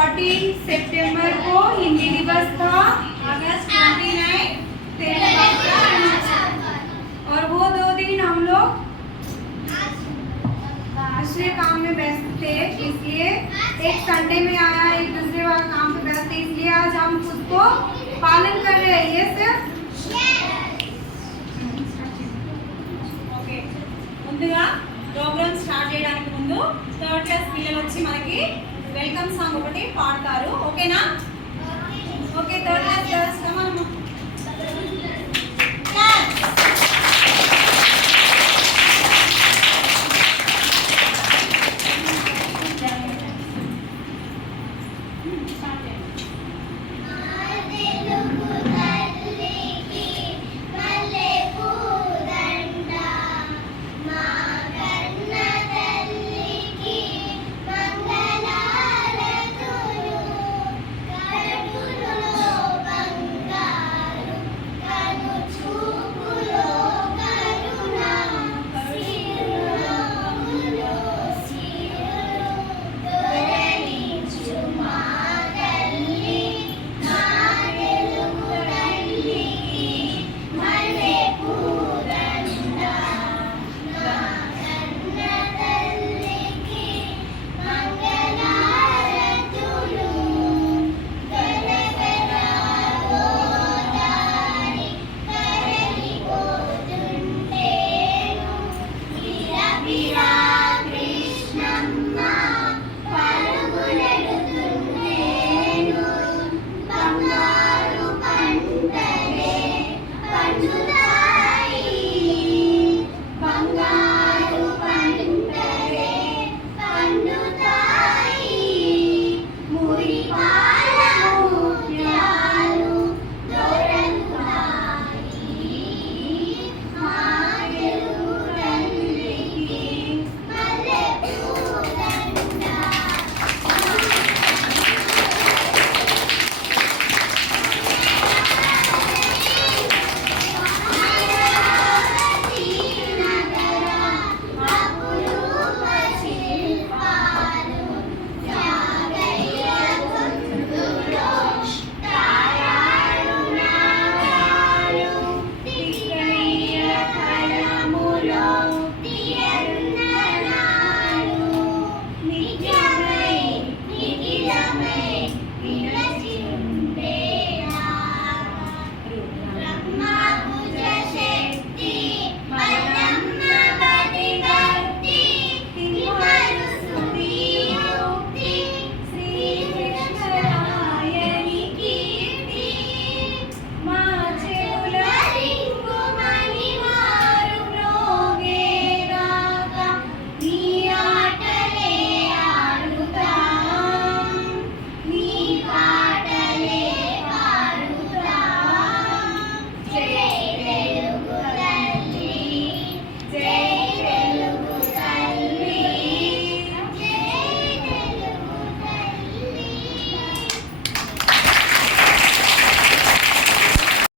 14 सितंबर को हिंदी दिवस था। अगस्त 29 और वो 2 दिन हम लोग दूसरे काम में व्यस्त थे, इसलिए एक संडे में आया, एक दूसरे वाला काम पे व्यस्त थे, इसलिए आज हम खुद को पालन कर रहे हैं। ये सर ఓకే ముందుగా ప్రోగ్రామ్ స్టార్ట్ చేయడానికి ముందు థర్డ్ క్లాస్ పిల్లలు వచ్చి మనకి వెల్కమ్ సాంగ్ ఒకటి పాడతారు. ఓకేనా? Okay third class come on.